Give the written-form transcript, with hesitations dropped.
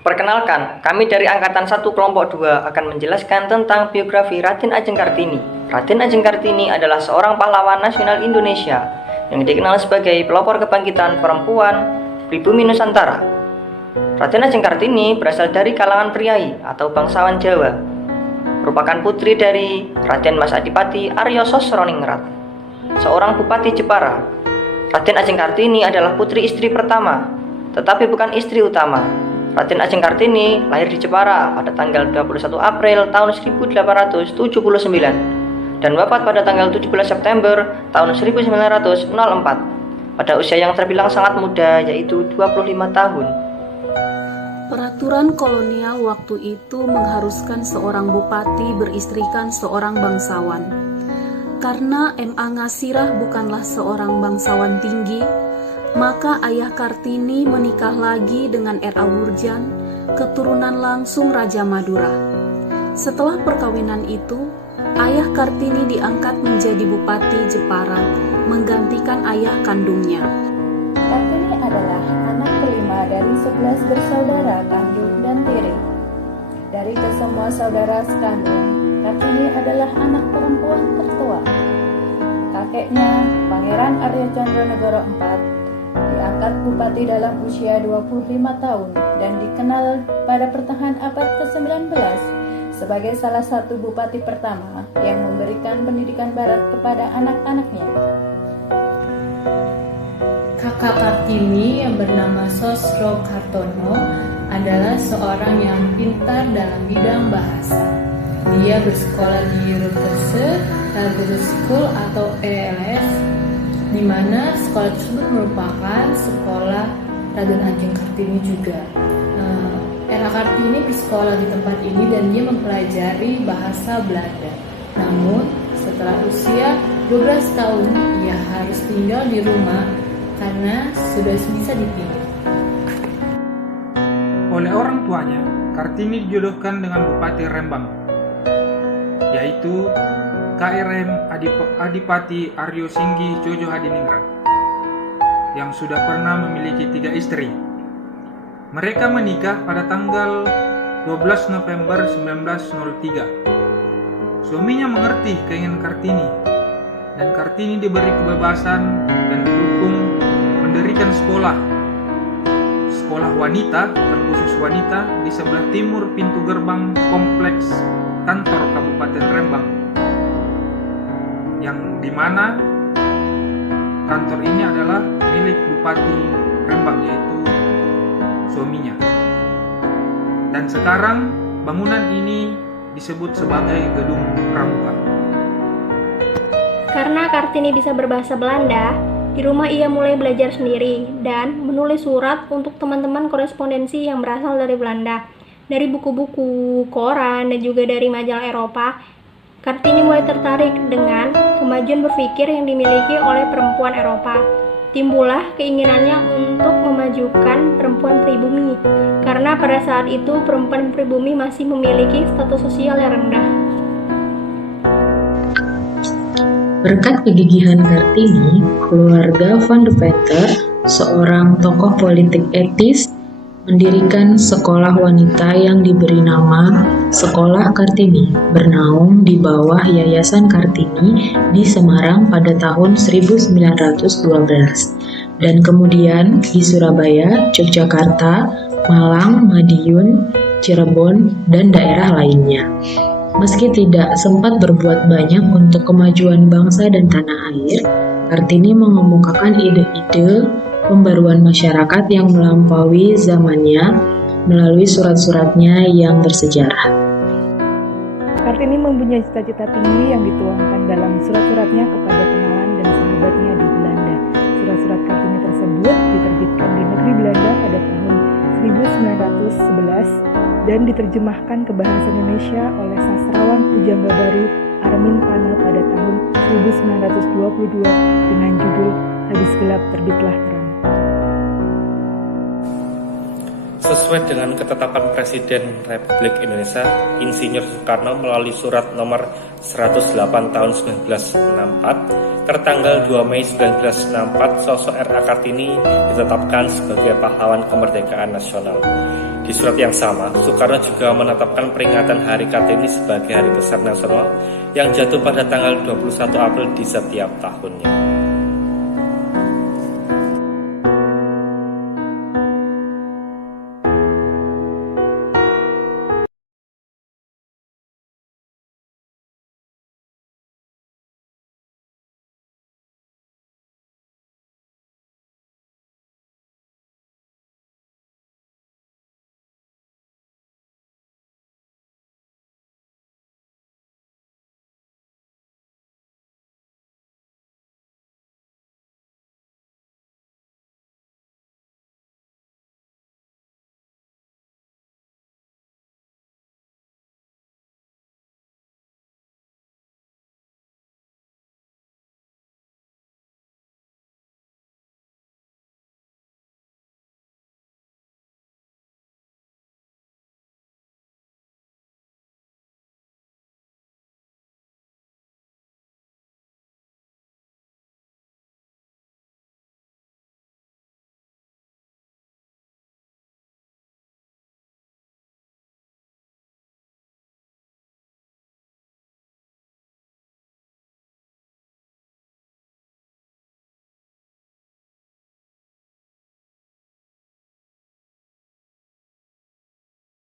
Perkenalkan, kami dari Angkatan 1 Kelompok 2 akan menjelaskan tentang biografi Raden Ajeng Kartini. Raden Ajeng Kartini adalah seorang pahlawan nasional Indonesia yang dikenal sebagai pelopor kebangkitan perempuan pribumi Nusantara. Raden Ajeng Kartini berasal dari kalangan priai atau bangsawan Jawa, merupakan putri dari Raden Mas Adipati Aryo Sosroningrat, seorang Bupati Jepara. Raden Ajeng Kartini adalah putri istri pertama, tetapi bukan istri utama. Raden Ajeng Kartini lahir di Jepara pada tanggal 21 April tahun 1879 dan wafat pada tanggal 17 September tahun 1904 pada usia yang terbilang sangat muda, yaitu 25 tahun. Peraturan kolonial waktu itu mengharuskan seorang bupati beristrikan seorang bangsawan. Karena M.A. Ngasirah bukanlah seorang bangsawan tinggi, maka ayah Kartini menikah lagi dengan R.A. Wurjan, keturunan langsung Raja Madura. Setelah perkawinan itu, ayah Kartini diangkat menjadi Bupati Jepara, menggantikan ayah kandungnya. Kartini adalah anak kelima dari 11 bersaudara kandung dan tiri. Dari kesemua saudara sekandung, Kartini adalah anak perempuan tertua. Kakeknya, Pangeran Arya Condronegoro IV, diangkat bupati dalam usia 25 tahun dan dikenal pada pertengahan abad ke-19 sebagai salah satu bupati pertama yang memberikan pendidikan barat kepada anak-anaknya. Kakak Kartini yang bernama Sosro Kartono adalah seorang yang pintar dalam bidang bahasa. Dia bersekolah di Rutgers Law School atau ELS, di mana sekolah tersebut merupakan sekolah Raden Ajeng Kartini juga. R.A. Kartini bersekolah di tempat ini dan dia mempelajari bahasa Belanda. Namun setelah usia 12 tahun ia harus tinggal di rumah karena sudah bisa dipilih. Oleh orang tuanya, Kartini dijodohkan dengan Bupati Rembang, yaitu KRM Adipati Aryo Singgi Jojo Hadiningrat, yang sudah pernah memiliki 3 istri. Mereka menikah pada tanggal 12 November 1903. Suaminya mengerti keinginan Kartini, dan Kartini diberi kebebasan dan didukung mendirikan sekolah wanita, terkhusus wanita, di sebelah timur pintu gerbang kompleks kantor Kabupaten Rembang, yang dimana kantor ini adalah milik Bupati Rembang, yaitu suaminya. Dan sekarang bangunan ini disebut sebagai Gedung Pramuka. Karena Kartini bisa berbahasa Belanda, di rumah ia mulai belajar sendiri dan menulis surat untuk teman-teman korespondensi yang berasal dari Belanda. Dari buku-buku, koran, dan juga dari majalah Eropa, Kartini mulai tertarik dengan kemajuan berpikir yang dimiliki oleh perempuan Eropa. Timbullah keinginannya untuk memajukan perempuan pribumi, karena pada saat itu perempuan pribumi masih memiliki status sosial yang rendah. Berkat kegigihan Kartini, keluarga Van de Veter, seorang tokoh politik etis, mendirikan sekolah wanita yang diberi nama Sekolah Kartini, bernaung di bawah Yayasan Kartini di Semarang pada tahun 1912, dan kemudian di Surabaya, Yogyakarta, Malang, Madiun, Cirebon, dan daerah lainnya. Meski tidak sempat berbuat banyak untuk kemajuan bangsa dan tanah air, Kartini mengemukakan ide-ide pembaruan masyarakat yang melampaui zamannya melalui surat-suratnya yang bersejarah. Kartini mempunyai cita-cita tinggi yang dituangkan dalam surat-suratnya kepada kenalan dan sahabatnya di Belanda. Surat-surat Kartini tersebut diterbitkan di negeri Belanda pada tahun 1911 dan diterjemahkan ke bahasa Indonesia oleh sastrawan pujangga baru Armin Pana pada tahun 1922 dengan judul Habis Gelap Terbitlah Terang. Sesuai dengan ketetapan Presiden Republik Indonesia Insinyur Soekarno melalui surat nomor 108 tahun 1964 tertanggal 2 Mei 1964, sosok R.A. Kartini ditetapkan sebagai pahlawan kemerdekaan nasional. Di surat yang sama, Soekarno juga menetapkan peringatan Hari Kartini sebagai hari besar nasional yang jatuh pada tanggal 21 April di setiap tahunnya.